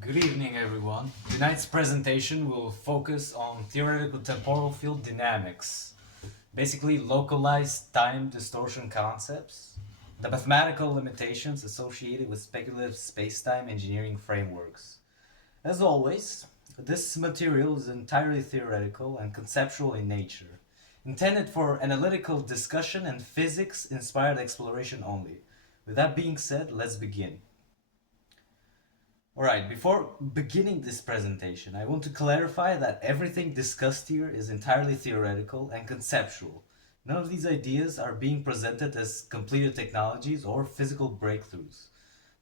Good evening, everyone. Tonight's presentation will focus on theoretical temporal field dynamics, basically localized time distortion concepts, the mathematical limitations associated with speculative spacetime engineering frameworks. As always, this material is entirely theoretical and conceptual in nature, intended for analytical discussion and physics-inspired exploration only. With that being said, let's begin. Alright, before beginning this presentation, I want to clarify that everything discussed here is entirely theoretical and conceptual. None of these ideas are being presented as completed technologies or physical breakthroughs.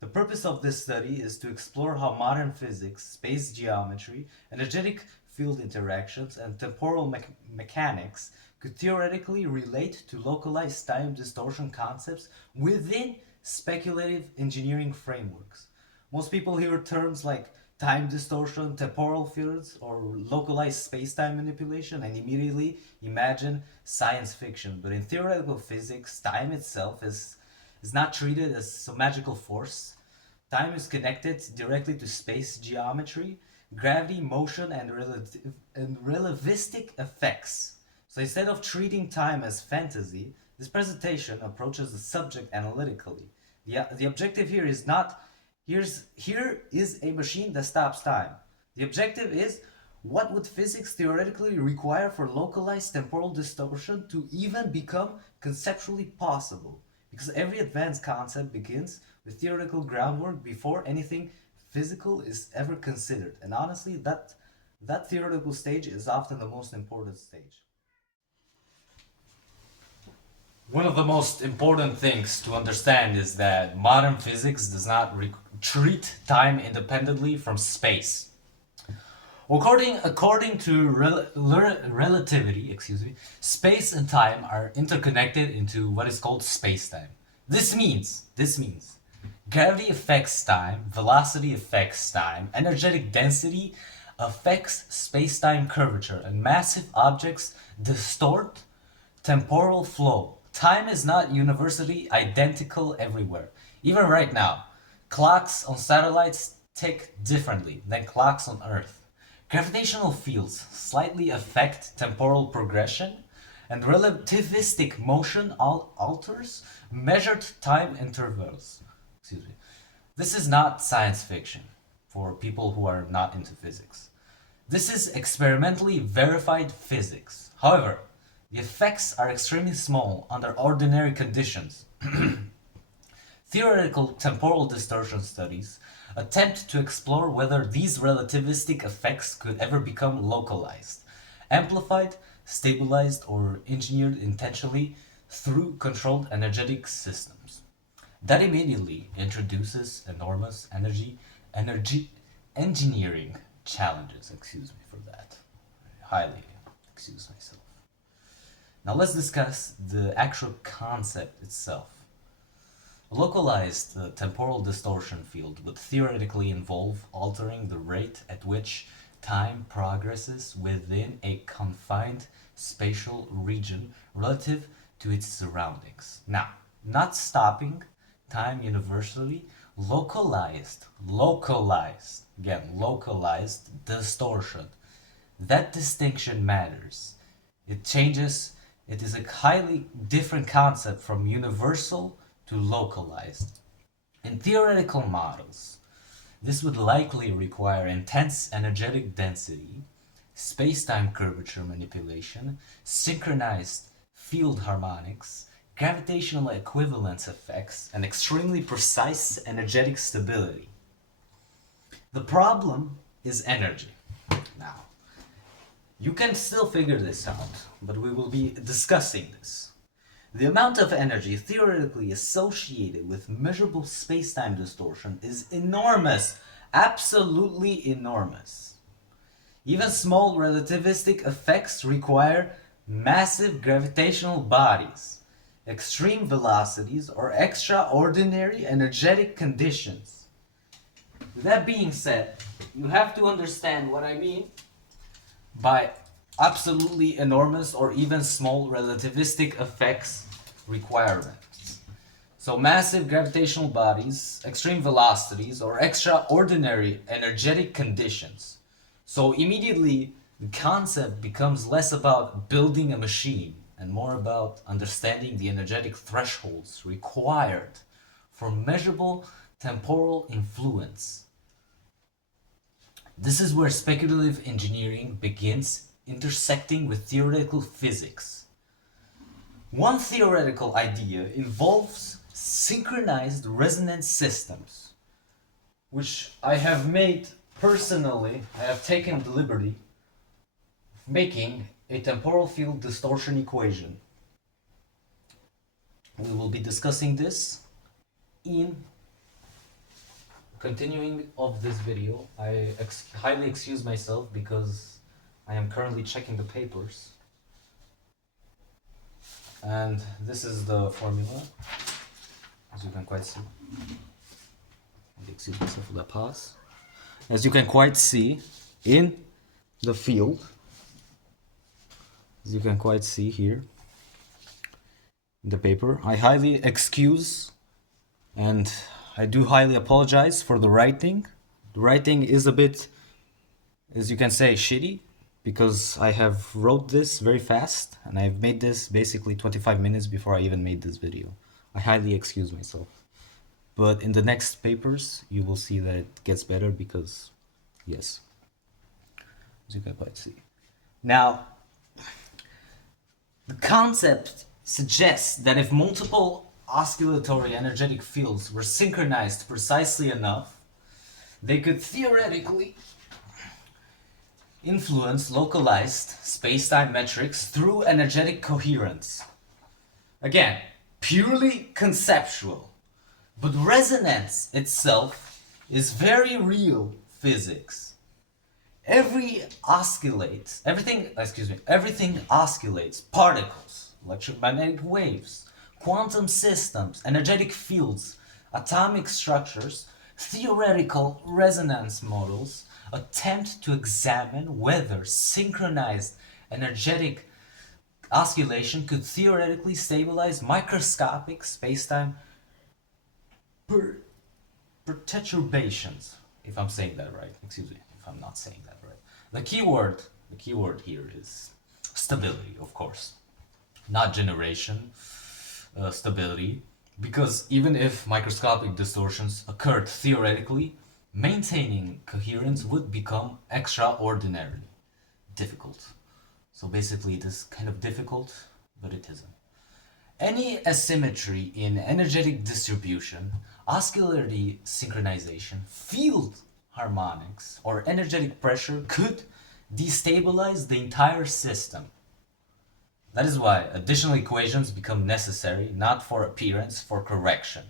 The purpose of this study is to explore how modern physics, space geometry, energetic field interactions, and temporal mechanics could theoretically relate to localized time distortion concepts within speculative engineering frameworks. Most people hear terms like time distortion, temporal fields, or localized spacetime manipulation and immediately imagine science fiction. But in theoretical physics, time itself is not treated as some magical force. Time is connected directly to space geometry, gravity, motion, and relativistic effects. So instead of treating time as fantasy, this presentation approaches the subject analytically. The objective here is not here is a machine that stops time. The objective is what would physics theoretically require for localized temporal distortion to even become conceptually possible? Because every advanced concept begins with theoretical groundwork before anything physical is ever considered. And honestly, that theoretical stage is often the most important stage. One of the most important things to understand is that modern physics does not treat time independently from space. According to relativity, space and time are interconnected into what is called spacetime. This means gravity affects time, velocity affects time, energetic density affects spacetime curvature, and massive objects distort temporal flow. Time is not universally identical everywhere. Even right now, clocks on satellites tick differently than clocks on Earth. Gravitational fields slightly affect temporal progression, and relativistic motion alters measured time intervals. This is not science fiction for people who are not into physics. This is experimentally verified physics. However, the effects are extremely small under ordinary conditions. Theoretical temporal distortion studies attempt to explore whether these relativistic effects could ever become localized, amplified, stabilized, or engineered intentionally through controlled energetic systems. That immediately introduces enormous energy engineering challenges. Excuse me for that. Highly excuse myself. Now let's discuss the actual concept itself. A localized temporal distortion field would theoretically involve altering the rate at which time progresses within a confined spatial region relative to its surroundings. Now, not stopping time universally, localized distortion. That distinction matters. It is a highly different concept from universal to localized. In theoretical models, this would likely require intense energetic density, space-time curvature manipulation, synchronized field harmonics, gravitational equivalence effects, and extremely precise energetic stability. The problem is energy. Now, you can still figure this out, but we will be discussing this. The amount of energy theoretically associated with measurable spacetime distortion is enormous, absolutely enormous. Even small relativistic effects require massive gravitational bodies, extreme velocities, or extraordinary energetic conditions. With that being said, you have to understand what I mean by absolutely enormous or even small relativistic effects requirements. So massive gravitational bodies, extreme velocities, or extraordinary energetic conditions. So immediately the concept becomes less about building a machine and more about understanding the energetic thresholds required for measurable temporal influence. This is where speculative engineering begins intersecting with theoretical physics. One theoretical idea involves synchronized resonance systems, which I have made personally. I have taken the liberty of making a temporal field distortion equation. We will be discussing this in continuing of this video. I highly excuse myself because I am currently checking the papers. And this is the formula, as you can quite see. Excuse myself for that pause. As you can quite see in the field, as you can quite see here in the paper, I highly excuse and I do highly apologize for the writing. The writing is a bit, as you can say, shitty, because I have wrote this very fast and I've made this basically 25 minutes before I even made this video. I highly excuse myself. But in the next papers, you will see that it gets better because, yes, as you can quite see. Now, the concept suggests that if multiple oscillatory energetic fields were synchronized precisely enough, they could theoretically influence localized space-time metrics through energetic coherence. Again, purely conceptual, but resonance itself is very real physics. Everything oscillates, particles, electromagnetic waves, quantum systems, energetic fields, atomic structures. Theoretical resonance models attempt to examine whether synchronized energetic oscillation could theoretically stabilize microscopic spacetime perturbations. If I'm saying that right, excuse me if I'm not saying that right. The keyword here is stability, of course, not generation. Stability, because even if microscopic distortions occurred theoretically, maintaining coherence would become extraordinarily difficult. So basically it is kind of difficult, but it isn't. Any asymmetry in energetic distribution, oscillatory synchronization, field harmonics, or energetic pressure could destabilize the entire system. That is why additional equations become necessary, not for appearance, for correction.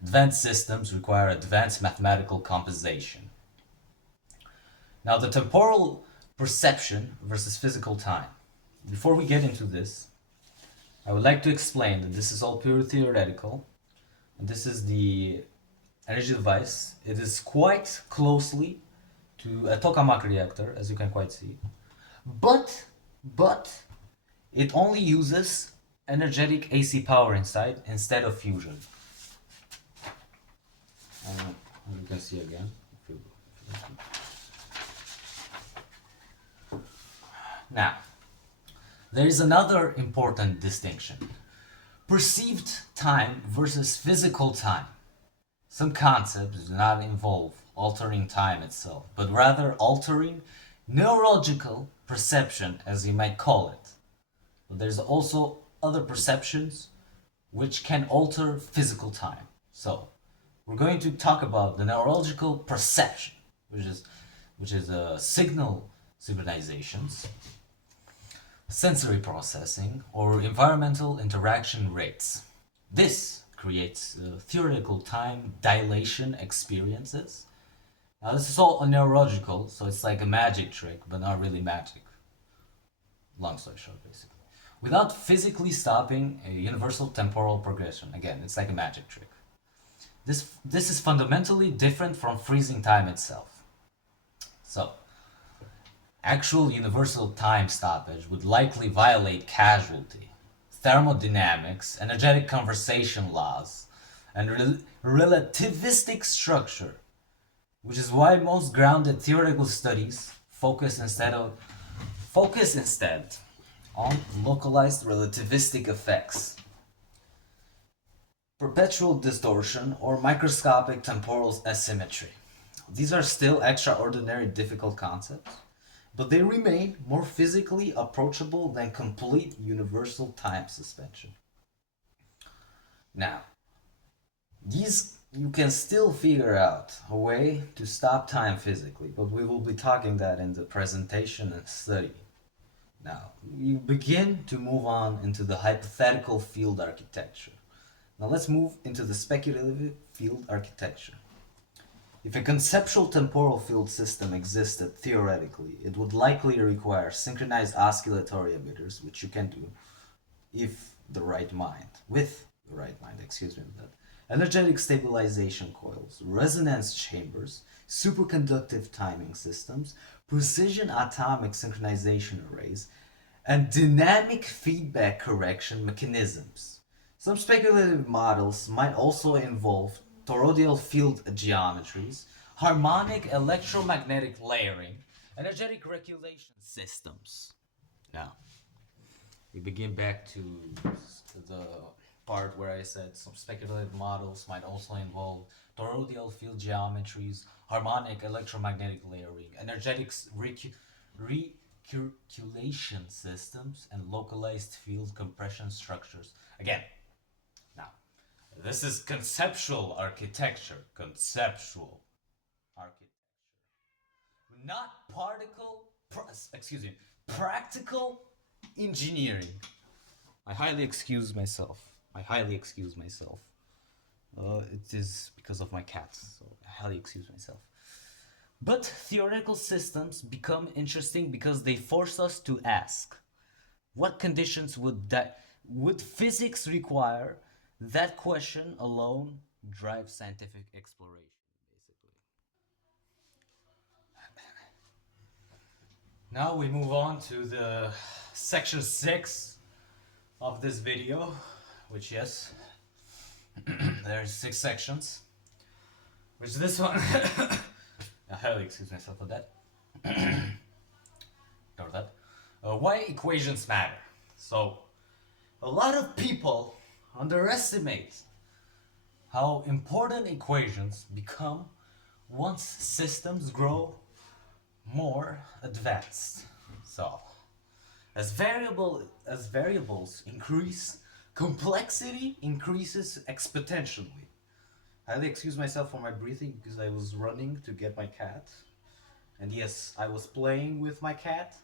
Advanced systems require advanced mathematical compensation. Now, the temporal perception versus physical time. Before we get into this, I would like to explain that this is all pure theoretical. And this is the energy device. It is quite closely to a tokamak reactor, as you can quite see. But it only uses energetic AC power inside instead of fusion. As you can see again. Now, there is another important distinction. Perceived time versus physical time. Some concepts do not involve altering time itself, but rather altering neurological perception, as you might call it. But there's also other perceptions which can alter physical time. So we're going to talk about the neurological perception, which is signal synchronizations, sensory processing, or environmental interaction rates. This creates theoretical time dilation experiences. Now this is all neurological, so it's like a magic trick, but not really magic. Long story short, basically. Without physically stopping a universal temporal progression. Again, it's like a magic trick. This is fundamentally different from freezing time itself. So, actual universal time stoppage would likely violate causality, thermodynamics, energetic conservation laws, and relativistic structure, which is why most grounded theoretical studies focus instead on localized relativistic effects, perpetual distortion, or microscopic temporal asymmetry. These are still extraordinary difficult concepts, but they remain more physically approachable than complete universal time suspension. Now, these you can still figure out a way to stop time physically, but we will be talking that in the presentation and study. Now, we begin to move on into the hypothetical field architecture. Now let's move into the speculative field architecture. If a conceptual temporal field system existed theoretically, it would likely require synchronized oscillatory emitters, which you can do with the right mind, energetic stabilization coils, resonance chambers, superconductive timing systems, precision atomic synchronization arrays, and dynamic feedback correction mechanisms. Some speculative models might also involve toroidal field geometries, harmonic electromagnetic layering, energetic regulation systems. Now, we begin back to the part where I said some speculative models might also involve toroidal field geometries, harmonic electromagnetic layering, energetic recirculation systems, and localized field compression structures. Again, now, this is conceptual architecture. Conceptual architecture. Not practical engineering. I highly excuse myself. It is because of my cats, so I highly excuse myself. But theoretical systems become interesting because they force us to ask, what conditions would physics require? That question alone drives scientific exploration, basically. Now we move on to the section 6 of this video, which, yes, there's 6 sections. Which this one, I highly excuse myself for that. Ignore that. Why equations matter. So, a lot of people underestimate how important equations become once systems grow more advanced. So, as variables increase, complexity increases exponentially. I highly excuse myself for my breathing because I was running to get my cat. And yes, I was playing with my cat.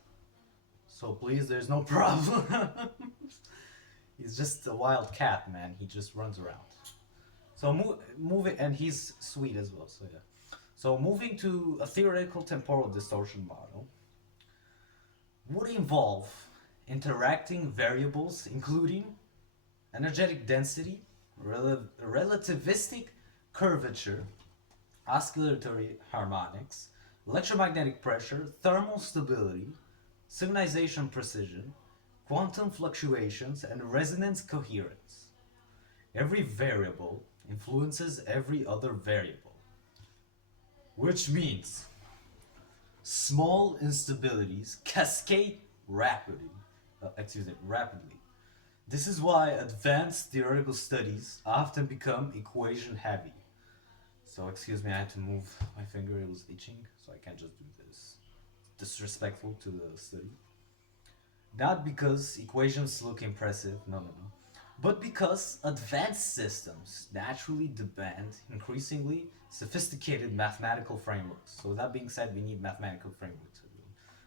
So please, there's no problem. He's just a wild cat, man. He just runs around. So moving, and he's sweet as well. So yeah. So moving to a theoretical temporal distortion model would involve interacting variables including energetic density, relativistic curvature, oscillatory harmonics, electromagnetic pressure, thermal stability, synchronization precision, quantum fluctuations, and resonance coherence. Every variable influences every other variable, which means small instabilities cascade rapidly. This is why advanced theoretical studies often become equation heavy. So excuse me, I had to move my finger, it was itching, so I can't just do this. Disrespectful to the study. Not because equations look impressive, no. But because advanced systems naturally demand increasingly sophisticated mathematical frameworks. So that being said, we need mathematical frameworks.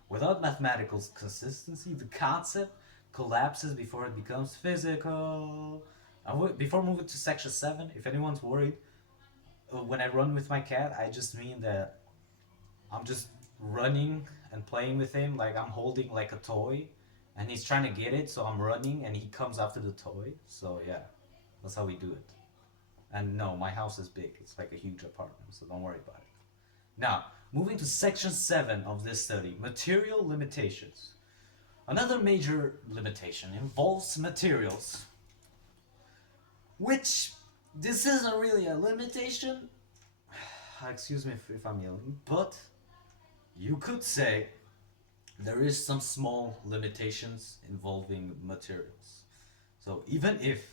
Without mathematical consistency, the concept collapses before it becomes physical. Before moving to section 7, if anyone's worried, when I run with my cat, I just mean that I'm just running and playing with him like I'm holding like a toy and he's trying to get it, so I'm running and he comes after the toy. So yeah, that's how we do it. And no, my house is big. It's like a huge apartment, so don't worry about it. Now, moving to section 7 of this study, material limitations. Another major limitation involves materials, which this isn't really a limitation. Excuse me if I'm yelling, but you could say there is some small limitations involving materials. So even if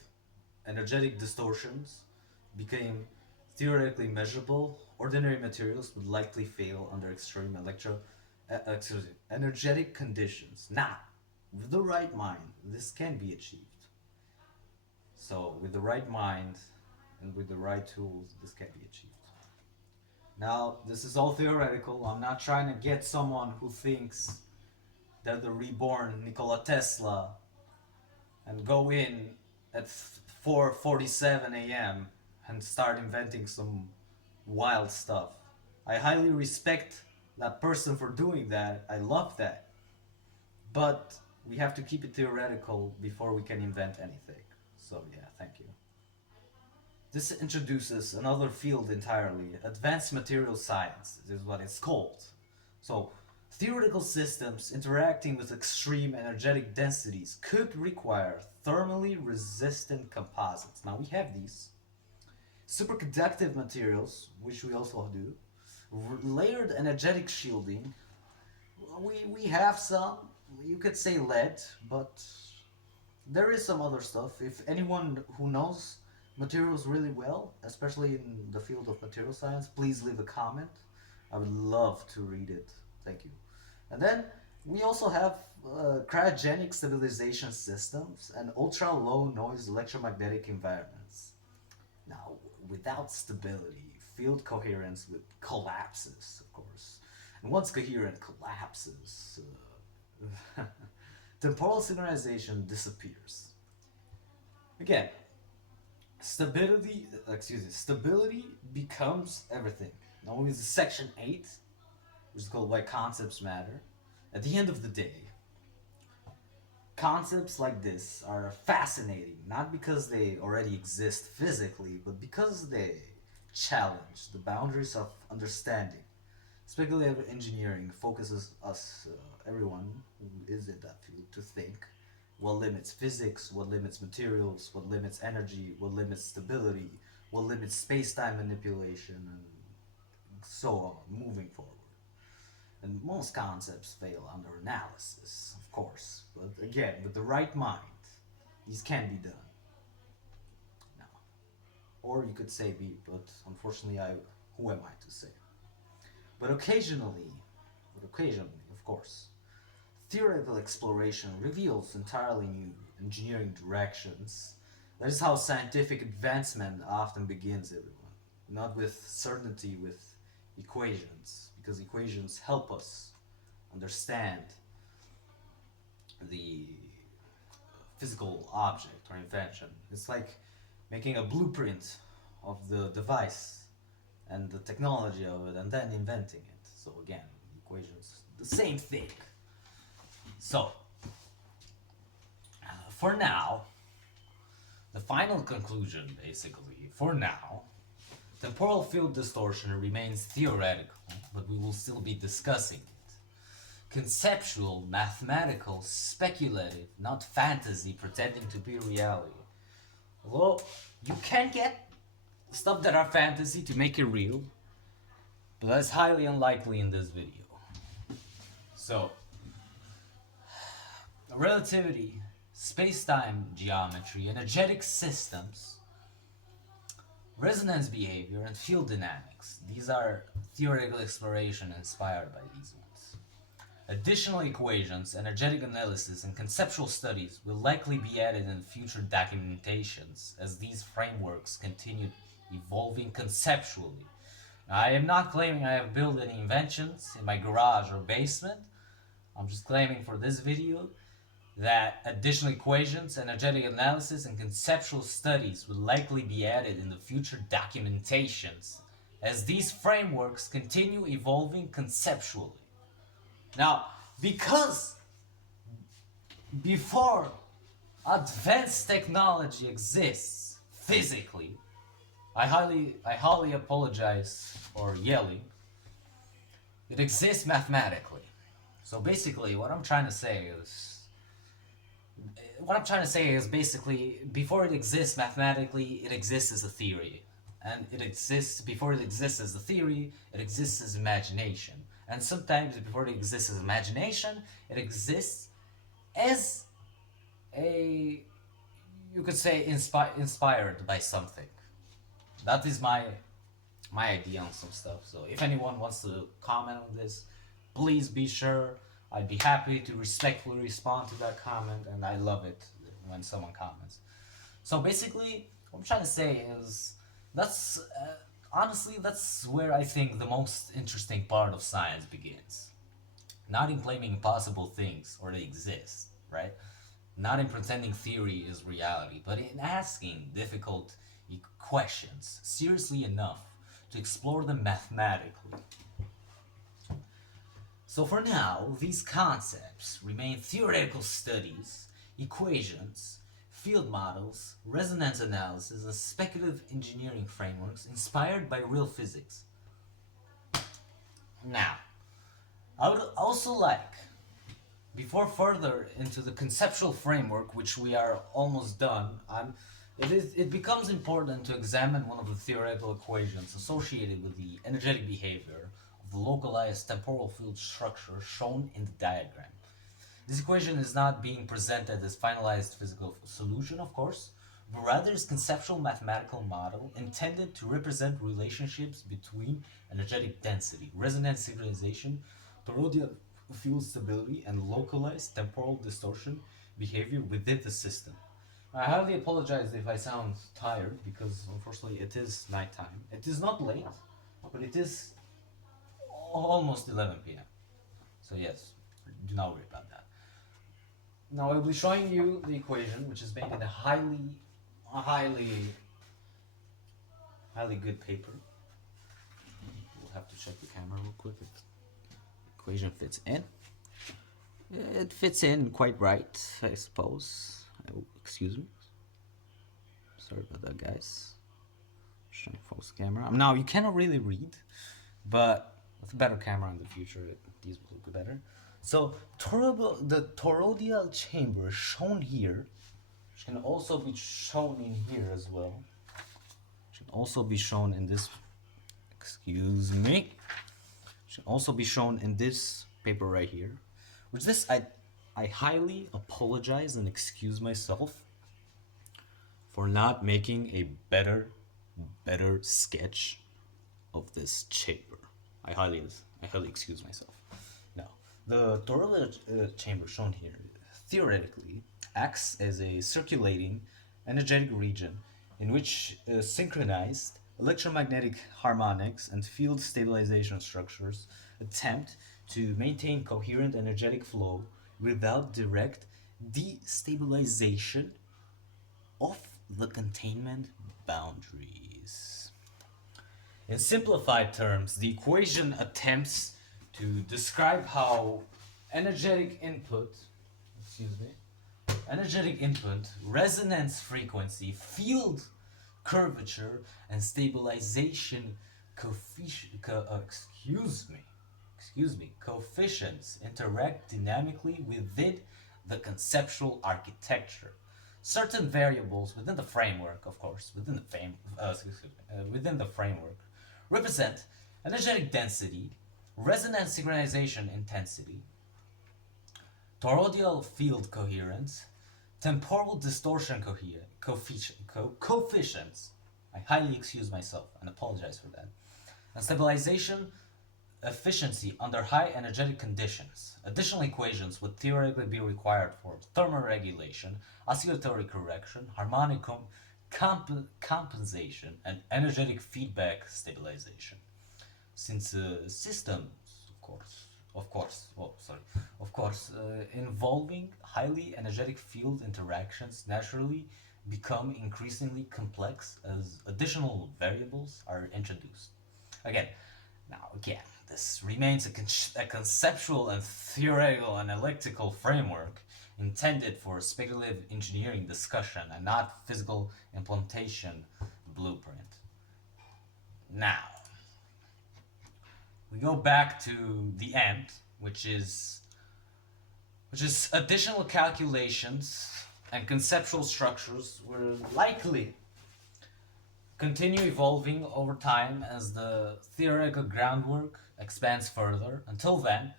energetic distortions became theoretically measurable, ordinary materials would likely fail under extreme energetic conditions. Now, with the right mind, this can be achieved. So, with the right mind and with the right tools, this can be achieved. Now, this is all theoretical. I'm not trying to get someone who thinks they're the reborn Nikola Tesla and go in at 4:47 a.m. and start inventing some wild stuff. I highly respect that person for doing that. I love that. But we have to keep it theoretical before we can invent anything. So, yeah, thank you. This introduces another field entirely. Advanced material science is what it's called. So, theoretical systems interacting with extreme energetic densities could require thermally resistant composites. Now, we have these. Superconductive materials, which we also do. Layered energetic shielding. We have some. You could say lead, but there is some other stuff. If anyone who knows materials really well, especially in the field of material science, please leave a comment. I would love to read it. Thank you. And then we also have cryogenic stabilization systems and ultra low noise electromagnetic environments. Now, without stability, field coherence would collapses, of course. And once coherent collapses, temporal synchronization disappears. Again, stability becomes everything. Now, with section 8, which is called Why Concepts Matter, at the end of the day, concepts like this are fascinating, not because they already exist physically, but because they challenge the boundaries of understanding. Speculative engineering focuses us, everyone who is in that field, to think what limits physics, what limits materials, what limits energy, what limits stability, what limits space-time manipulation, and so on, moving forward. And most concepts fail under analysis, of course, but again, with the right mind, these can be done. Now, or you could say be, but unfortunately, who am I to say? But occasionally, of course, theoretical exploration reveals entirely new engineering directions. That is how scientific advancement often begins, everyone. Not with certainty, with equations, because equations help us understand the physical object or invention. It's like making a blueprint of the device and the technology of it and then inventing it. So again, equations, the same thing. So, for now, the final conclusion basically, for now, temporal field distortion remains theoretical, but we will still be discussing it. Conceptual, mathematical, speculative, not fantasy pretending to be reality. Although, you can get stuff that are fantasy to make it real, but that's highly unlikely in this video. So, relativity, space-time geometry, energetic systems, resonance behavior, and field dynamics. These are theoretical exploration inspired by these ones. Additional equations, energetic analysis, and conceptual studies will likely be added in future documentations as these frameworks continue evolving conceptually. Now, I am not claiming I have built any inventions in my garage or basement. I'm just claiming for this video that additional equations, energetic analysis, and conceptual studies will likely be added in the future documentations as these frameworks continue evolving conceptually. Now, because before advanced technology exists physically, I highly apologize for yelling. It exists mathematically. So basically, what I'm trying to say is what I'm trying to say is basically before it exists mathematically, it exists as a theory. And it exists, before it exists as a theory, it exists as imagination. And sometimes before it exists as imagination, it exists as a, you could say, inspired by something. That is my idea on some stuff. So if anyone wants to comment on this, please be sure. I'd be happy to respectfully respond to that comment, and I love it when someone comments. So basically, what I'm trying to say is that's honestly that's where I think the most interesting part of science begins. Not in claiming impossible things or they exist, right? Not in pretending theory is reality, but in asking difficult questions seriously enough to explore them mathematically. So for now, these concepts remain theoretical studies, equations, field models, resonance analysis, and speculative engineering frameworks inspired by real physics. Now, I would also like, before further into the conceptual framework, which we are almost done, it becomes important to examine one of the theoretical equations associated with the energetic behavior of the localized temporal field structure shown in the diagram. This equation is not being presented as finalized physical solution, of course, but rather as conceptual mathematical model intended to represent relationships between energetic density, resonance synchronization, toroidal field stability, and localized temporal distortion behavior within the system. I highly apologize if I sound tired because unfortunately it is nighttime. It is not late, but it is almost 11 p.m. So yes, do not worry about that. Now I will be showing you the equation, which is made in a highly good paper. We'll have to check the camera real quick if the equation fits in. It fits in quite right, I suppose. Oh, excuse me. Sorry about that, guys. Just trying to focus the camera. Now you cannot really read, but with a better camera in the future, these will look better. So the toroidal chamber shown here, which can also be shown in here as well, should also be shown in this. Excuse me. Should also be shown in this paper right here. Which this I highly apologize and excuse myself for not making a better sketch of this chamber. I highly excuse myself. Now, the toroidal chamber shown here theoretically acts as a circulating energetic region in which synchronized electromagnetic harmonics and field stabilization structures attempt to maintain coherent energetic flow without direct destabilization of the containment boundaries. In simplified terms, the equation attempts to describe how energetic input, resonance frequency, field curvature, and stabilization coefficients interact dynamically within the conceptual architecture. Certain variables within the framework, of course, within the framework, represent energetic density, resonance synchronization intensity, toroidal field coherence, temporal distortion coefficients. I highly excuse myself and apologize for that. And stabilization efficiency under high energetic conditions. Additional equations would theoretically be required for thermoregulation, oscillatory correction, harmonic compensation, and energetic feedback stabilization. Since systems, of course, involving highly energetic field interactions naturally become increasingly complex as additional variables are introduced. Again, this remains a conceptual and theoretical analytical framework intended for speculative engineering discussion and not physical implementation blueprint. Now, we go back to the end, which is additional calculations and conceptual structures will likely continue evolving over time as the theoretical groundwork expands further. Until then,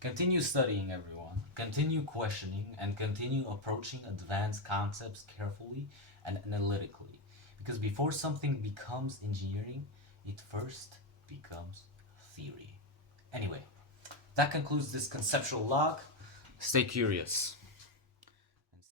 continue studying, everyone, continue questioning, and continue approaching advanced concepts carefully and analytically. Because before something becomes engineering, it first becomes theory. Anyway, that concludes this conceptual log. Stay curious.